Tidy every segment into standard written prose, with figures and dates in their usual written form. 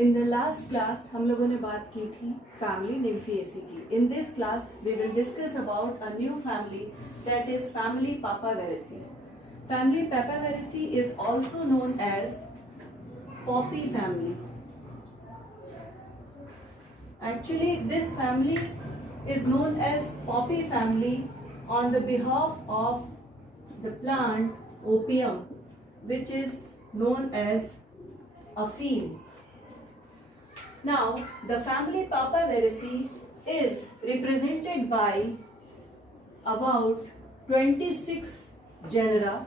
In the last class हम लोगों ने बात की थी फैमिली निम्फिएसी की. In this class we will discuss about a new family that is family Papaveraceae. Family Papaveracea is also known as poppy family. Actually, this family is known as poppy family on the behalf of the plant opium, which is known as a field. Now, the family Papaveracea is represented by about 26 genera,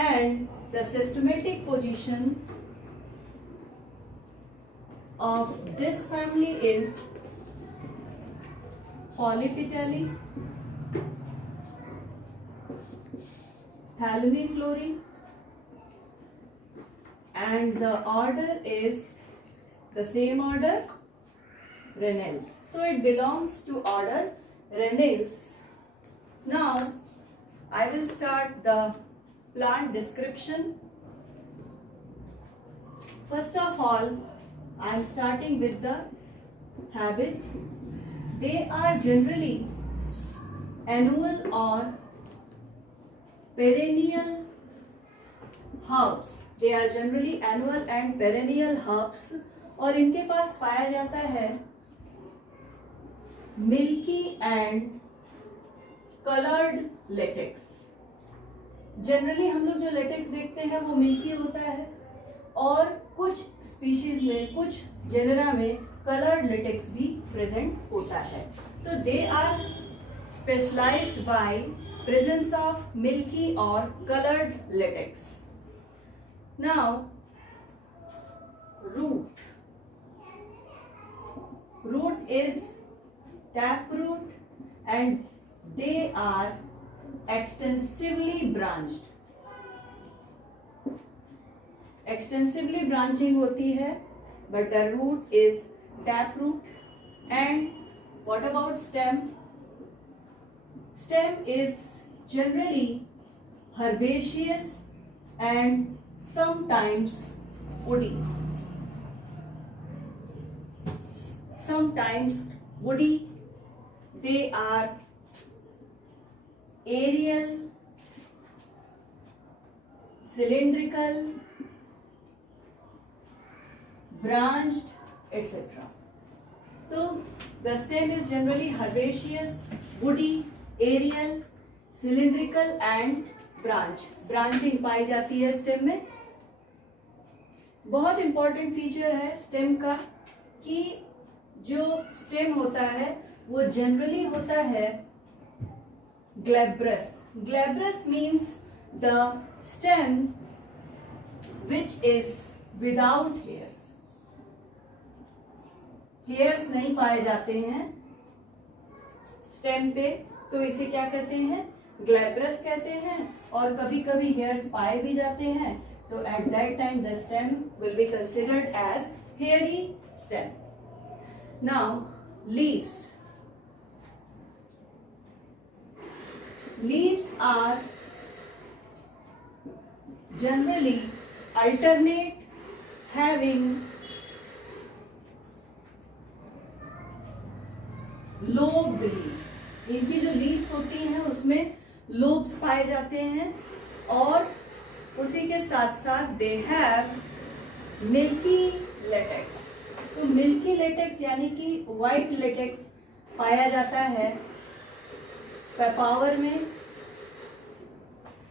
and the systematic position of this family is Polypetalae, Thalamiflorae, and the order is the same order, Rennell's. So it belongs to order Rennell's. Now I will start the plant description. First of all, I am starting with the habit. They are generally annual or perennial herbs. They are generally annual and perennial herbs. और इनके पास पाया जाता है milky and coloured latex. Generally हम लोग जो latex देखते हैं वो मिल्की होता है और कुछ स्पीशीज में, कुछ जेनरा में कलर्ड लेटेक्स भी प्रेजेंट होता है. तो they are specialized by presence of milky और coloured latex. Now root. Root is tap root and they are extensively branched. Extensively branching होती है, but the root is tap root. And what about stem? Stem is generally herbaceous and sometimes woody. Sometimes woody. They are aerial, cylindrical, branched, etc. So the stem is generally herbaceous, woody, aerial, cylindrical and branch. Branching पाई जाती है stem में. बहुत important feature है stem का कि जो stem होता है वो जनरली होता है glabrous. Glabrous means the stem which is without hairs. Hairs नहीं पाए जाते हैं स्टेम पे, तो इसे क्या कहते हैं? ग्लैब्रस कहते हैं. और कभी कभी हेयर्स पाए भी जाते हैं, तो at that time the stem will be considered as hairy stem. Now leaves. Leaves are generally alternate, having lobed leaves. इनकी जो leaves होती हैं उसमें lobes पाए जाते हैं और उसी के साथ साथ they have milky latex. तो milky latex यानी कि white latex पाया जाता है Papaver में.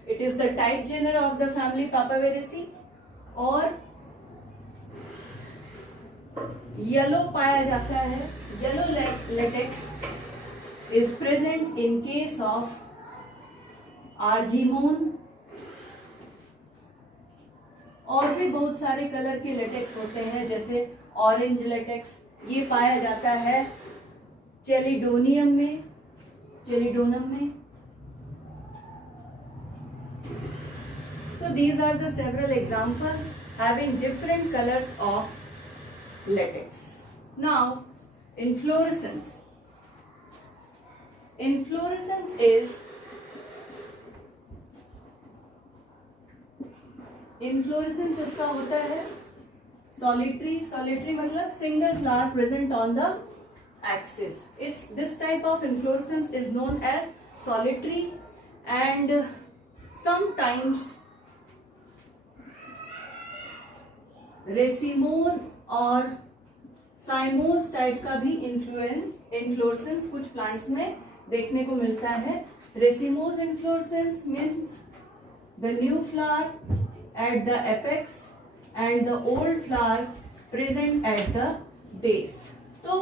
It is the type genera of the family Papaveracea. और yellow पाया जाता है. Yellow latex is present in case of argemone. और भी बहुत सारे कलर के लेटेक्स होते हैं जैसे ऑरेंज लेटेक्स. ये पाया जाता है चेलिडोनियम में, चेलिडोनम में. So these are the several examples having different colors of latex. Now inflorescence. Inflorescence is inflorescence इसका होता है Solitary मतलब single flower present on the axis. This type of inflorescence is known as solitary, and sometimes racemose और साइमोस type का भी inflorescence कुछ plants में देखने को मिलता है. Racemose inflorescence means the new flower at the apex and the old flowers present at the base. तो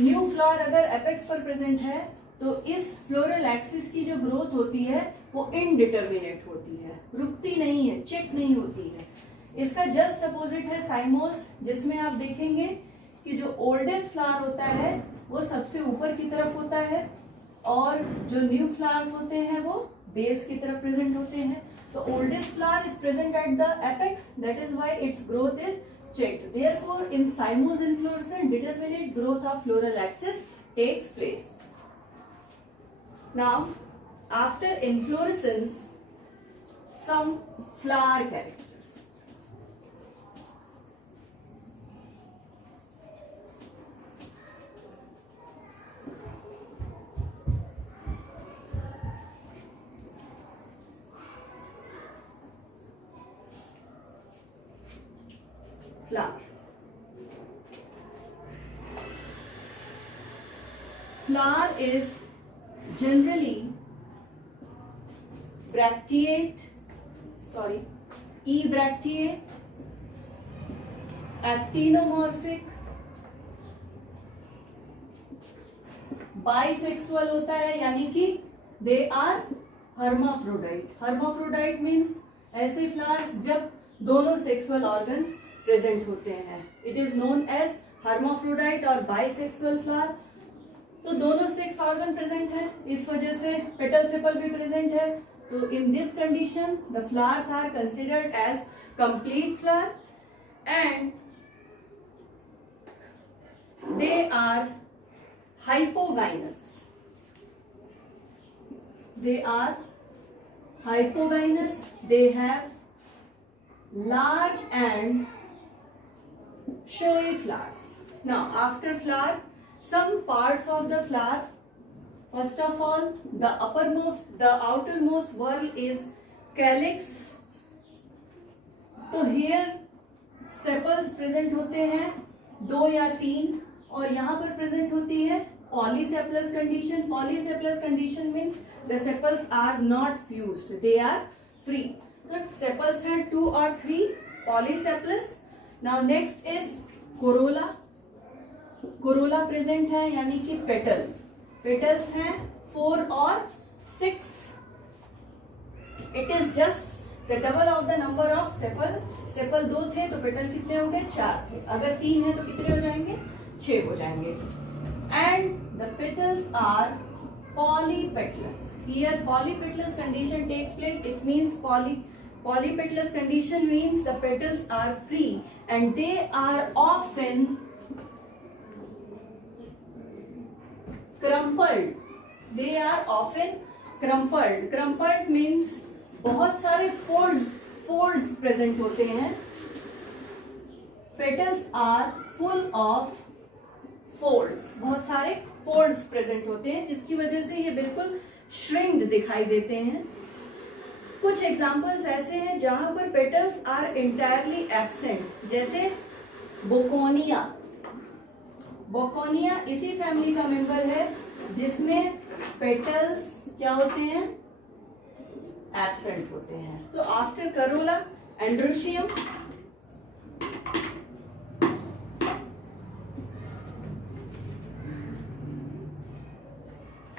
न्यू फ्लावर अगर एपेक्स पर प्रेजेंट है तो इस फ्लोरल एक्सिस की जो ग्रोथ होती है वो इनडिटर्मिनेट होती है, रुकती नहीं है, चेक नहीं होती है. इसका जस्ट अपोजिट है साइमोस, जिसमें आप देखेंगे कि जो ओल्डेस्ट फ्लावर होता है वो सबसे ऊपर की तरफ होता है और जो न्यू फ्लावर्स होते हैं वो बेस की तरफ प्रेजेंट होते हैं. तो oldest flower is present at the apex, that is why its growth is checked. Therefore, in cymose inflorescence, determinate growth of floral axis takes place. Now, after inflorescence, some flower characters. Flower. Flower is generally ebracteate, actinomorphic, bisexual होता है, यानी कि they are hermaphrodite. Hermaphrodite means ऐसे flowers जब दोनों sexual organs present होते हैं. It is known as hermaphrodite और बाइसेक्सुअल फ्लावर. तो दोनों सेक्स ऑर्गन प्रेजेंट है, इस वजह से पेटल सेपल भी प्रेजेंट है. तो in this condition the flowers are considered as complete flower and they are hypogynous. They are hypogynous. They have large and showy flowers. Now, after flower, some parts of the flower. First of all, the outermost whorl is calyx. तो here sepals present होते हैं 2 या 3 और यहाँ पर present होती है polysepalous condition. Polysepalous condition means the sepals are not fused, they are free. तो सेपल्स हैं 2 और 3 polysepalous. Now next is corolla. Corolla present है यानी कि पेटल्स हैं 4 और 6. It is just the double of the number of sepal. Sepal 2 थे तो पेटल कितने हो गए? 4 थे. अगर 3 है तो कितने हो जाएंगे? 6 हो जाएंगे. And the petals are polypetalous. Here polypetalous condition takes place. It means polypetalous condition means the petals are free and they are often crumpled. They are often crumpled. Crumpled means बहुत सारे folds present होते हैं. Petals are full of folds. बहुत सारे folds present होते हैं जिसकी वजह से ये बिल्कुल श्रिंक्ड दिखाई देते हैं. कुछ एग्जाम्पल्स ऐसे हैं जहां पर पेटल्स आर इंटायरली एब्सेंट, जैसे बोकोनिया. बोकोनिया इसी फैमिली का मेंबर है जिसमें पेटल्स क्या होते हैं? एब्सेंट होते हैं. So after Corolla androecium.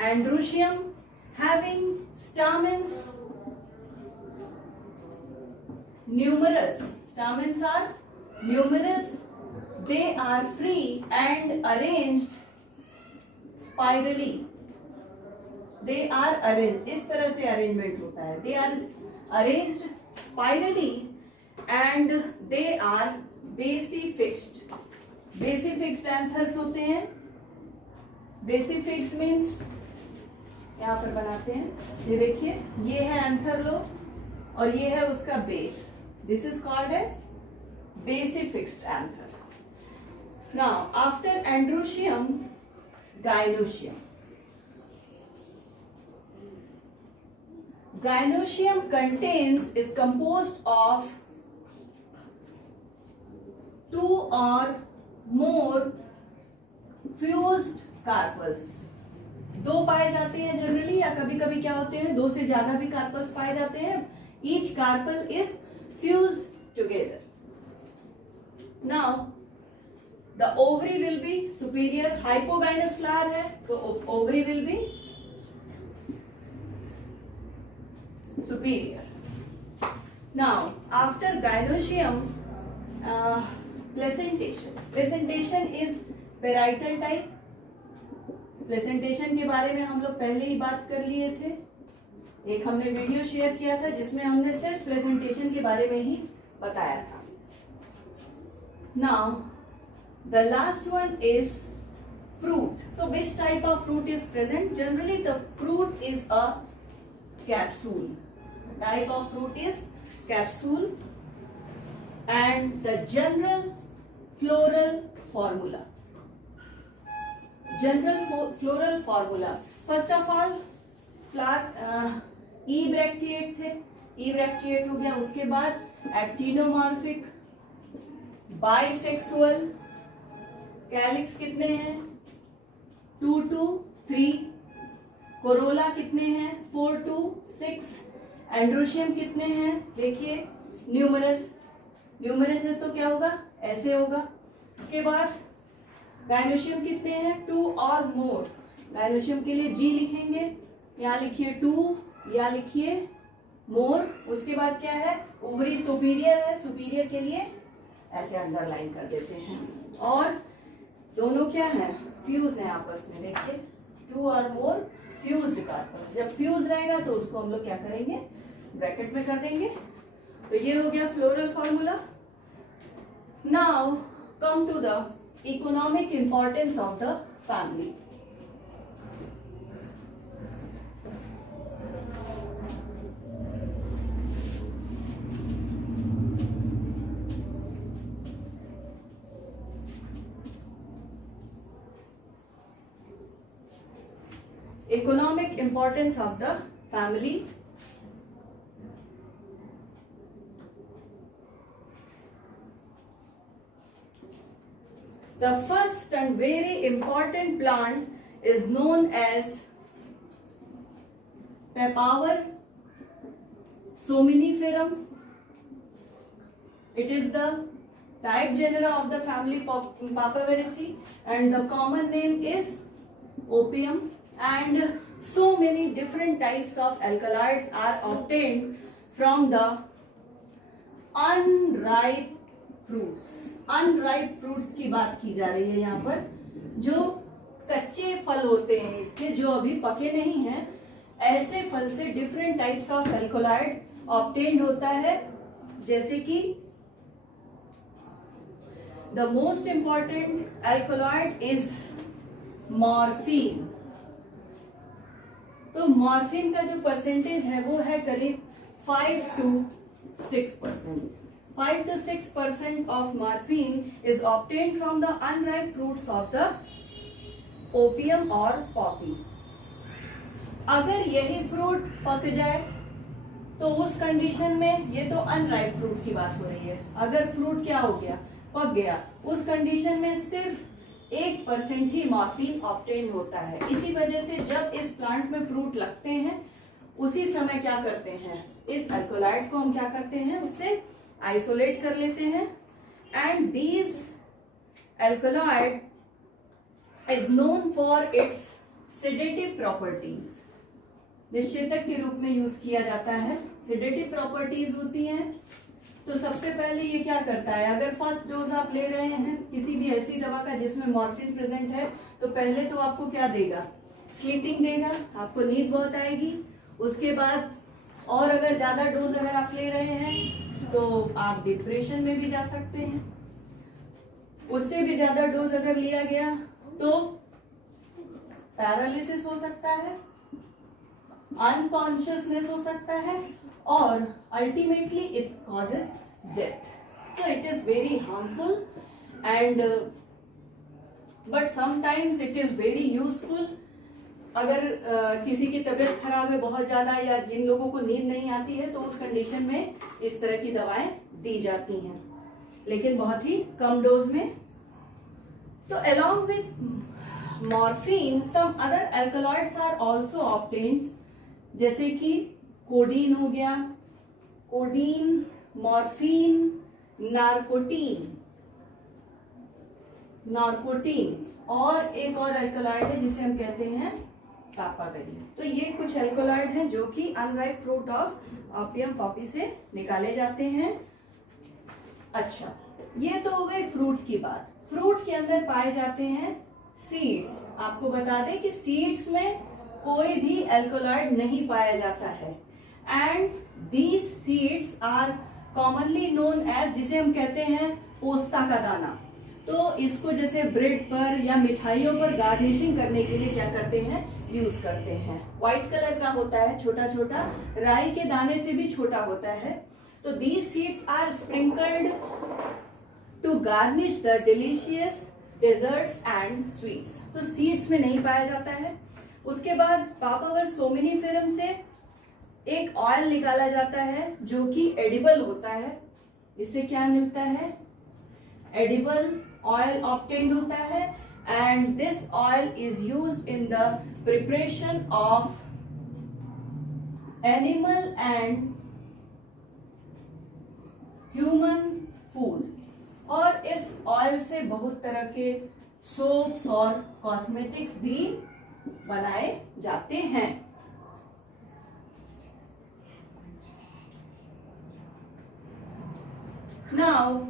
Androecium having stamens numerous. Stamens are numerous. They are free and arranged spirally. They are arranged. इस तरह से अरेंजमेंट होता है. They are arranged spirally and they are basifixed. Basifixed anthers होते हैं. Basifixed means यहाँ पर बनाते हैं. ये देखिए, ये है एंथर लोब और ये है उसका base. This is called as basic fixed anther. Now, after androecium, gynoecium. Gynoecium is composed of two or more fused carpels. दो पाए जाते हैं जनरली, या कभी कभी क्या होते हैं, दो से ज्यादा भी कार्पल्स पाए जाते हैं. Each carpel is fused together. Now, the ovary will be superior. Hypogynous flower है तो ovary will be superior. Now, after gynoecium, placentation. Placentation is parietal type. Placentation के बारे में हम लोग पहले ही बात कर लिए थे. एक हमने वीडियो शेयर किया था जिसमें हमने सिर्फ प्लेसेंटेशन के बारे में ही बताया था. Now the last one is fruit. So which type of fruit is present? Generally the fruit is a capsule. The type of fruit is capsule. And the general floral formula. General floral formula. First of all, flower ebracteate थे, ebracteate हो गया. उसके बाद actinomorphic, bisexual, calyx कितने हैं? 2 to 3. Corolla कितने हैं? 4 to 6. Androecium कितने हैं? देखिए न्यूमरस. न्यूमरस है तो क्या होगा? ऐसे होगा. उसके बाद गायनोशियम कितने हैं? 2 और मोर. गायनोशियम के लिए G लिखेंगे. यहाँ लिखिए 2, यहाँ लिखिए मोर. उसके बाद क्या है? ओवरी सुपीरियर है. सुपीरियर के लिए ऐसे अंडरलाइन कर देते हैं. और दोनों क्या है? फ्यूज है आपस में. देखिए 2 और मोर फ्यूज्ड कार्पल. जब फ्यूज रहेगा तो उसको हम लोग क्या करेंगे? ब्रैकेट में कर देंगे. तो ये हो गया floral formula. Now come to the economic importance of the family. Economic importance of the family. The first and very important plant is known as Papaver somniferum. It is the type genera of the family Papaveraceae, and the common name is opium. And so many different types of alkaloids are obtained from the unripe fruits. Unripe fruits की बात की जा रही है यहाँ पर. जो कच्चे फल होते हैं इसके, जो अभी पके नहीं हैं, ऐसे फल से different types of alkaloid obtained होता है. जैसे कि the most important alkaloid is morphine. तो मॉर्फिन का जो परसेंटेज है वो है करीब 5 to 6%. 5 to 6% of morphine is obtained from the unripe fruits of the opium or poppy. अगर यही फ्रूट पक जाए तो उस कंडीशन में, ये तो अनराइप फ्रूट की बात हो रही है, अगर फ्रूट क्या हो गया? पक गया, उस कंडीशन में सिर्फ 1% ही मॉर्फिन ऑब्टेन होता है. इसी वजह से जब इस प्लांट में फ्रूट लगते हैं उसी समय क्या करते हैं? इस अल्कोलॉइड को हम क्या करते हैं? उससे आइसोलेट कर लेते हैं. And this alkaloid is known for its sedative properties. निश्चेतक के रूप में यूज किया जाता है. सेडेटिव प्रॉपर्टीज होती हैं. तो सबसे पहले ये क्या करता है? अगर फर्स्ट डोज आप ले रहे हैं किसी भी ऐसी दवा का जिसमें मॉर्फिन प्रेजेंट है, तो पहले तो आपको क्या देगा? स्लीपिंग देगा. आपको नींद बहुत आएगी. उसके बाद और अगर ज्यादा डोज अगर आप ले रहे हैं तो आप डिप्रेशन में भी जा सकते हैं. उससे भी ज्यादा डोज अगर लिया गया तो पैरालिसिस हो सकता है, अनकॉन्शियसनेस हो सकता है, और ultimately it causes death. so it is very harmful and but sometimes it is very useful. अगर किसी की तबीयत खराब है बहुत ज्यादा या जिन लोगों को नींद नहीं आती है तो उस कंडीशन में इस तरह की दवाएं दी जाती हैं, लेकिन बहुत ही कम डोज में. तो along with morphine some other alkaloids are also obtained, जैसे कि कोडीन हो गया, कोडीन, मॉर्फिन, नार्कोटीन, और एक और अल्कलॉइड है जिसे हम कहते हैं पापावेरिन. तो ये कुछ अल्कलॉइड हैं जो कि unripe fruit of opium Poppy से निकाले जाते हैं. अच्छा, ये तो हो गई फ्रूट की बात. फ्रूट के अंदर पाए जाते हैं सीड्स. आपको बता दें कि सीड्स में कोई भी अल्कलॉइड नहीं पाया जाता है and these seeds are commonly known as, जिसे हम कहते हैं पोस्ता का दाना. तो इसको जैसे ब्रेड पर या मिठाइयों पर गार्निशिंग करने के लिए क्या करते हैं, यूज करते हैं. व्हाइट कलर का होता है, छोटा छोटा, राई के दाने से भी छोटा होता है. तो these seeds are sprinkled to garnish the delicious desserts and sweets. तो सीड्स में नहीं पाया जाता है. उसके बाद पापावर सोमिनिफेरम से एक ऑयल निकाला जाता है जो कि एडिबल होता है. इससे क्या मिलता है, एडिबल ऑयल ऑब्टेन्ड होता है and this oil is used in the preparation of animal and human food. और इस ऑयल से बहुत तरह के सोप्स और कॉस्मेटिक्स भी बनाए जाते हैं. Now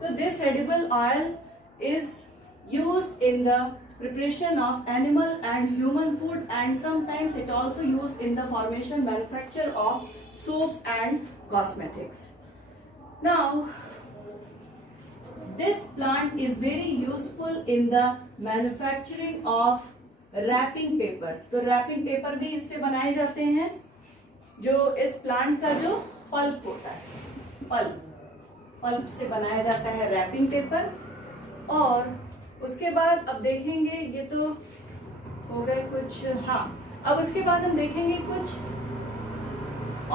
so this edible oil is used in the preparation of animal and human food and sometimes it also used in the formation manufacture of soaps and cosmetics. Now this plant is very useful in the manufacturing of wrapping paper. तो wrapping paper भी इससे बनाए जाते हैं, जो इस plant का जो पल्प होता है, पल्प से बनाया जाता है रैपिंग पेपर. और उसके बाद अब देखेंगे, ये तो हो गए कुछ, हाँ, अब उसके बाद हम देखेंगे कुछ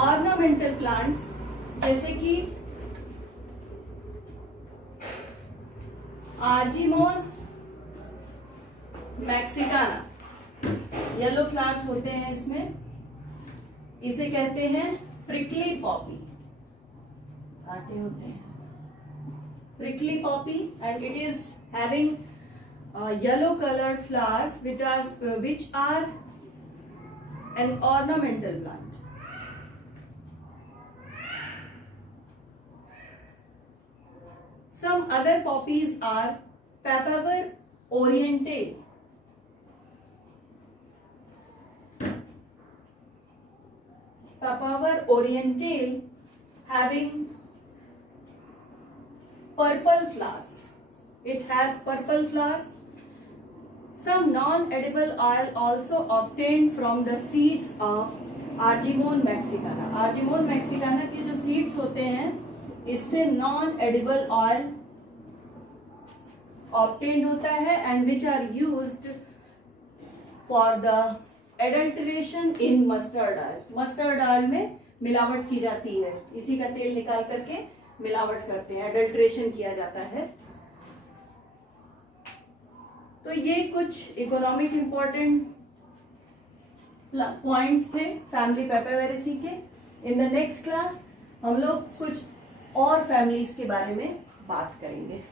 ऑर्नामेंटल प्लांट्स जैसे कि आर्जिमोन मैक्सिकाना. येलो फ्लावर्स होते हैं इसमें, इसे कहते हैं प्रिकली पॉपी, कांटे होते हैं, prickly poppy, and it is having yellow colored flowers which are an ornamental plant. Some other poppies are Papaver orientale, having purple flowers. It has purple flowers. Some non-edible oil also obtained from the seeds of Argemone mexicana. Argemone mexicana के जो seeds होते हैं, इससे non-edible oil obtained होता है and which are used for the adulteration in mustard oil. Mustard oil में मिलावट की जाती है, इसी का तेल निकाल करके मिलावट करते हैं, अडल्ट्रेशन किया जाता है. तो ये कुछ इकोनॉमिक इंपॉर्टेंट पॉइंट्स थे फैमिली पेपावेरेसी के. इन द नेक्स्ट क्लास हम लोग कुछ और फैमिलीज के बारे में बात करेंगे.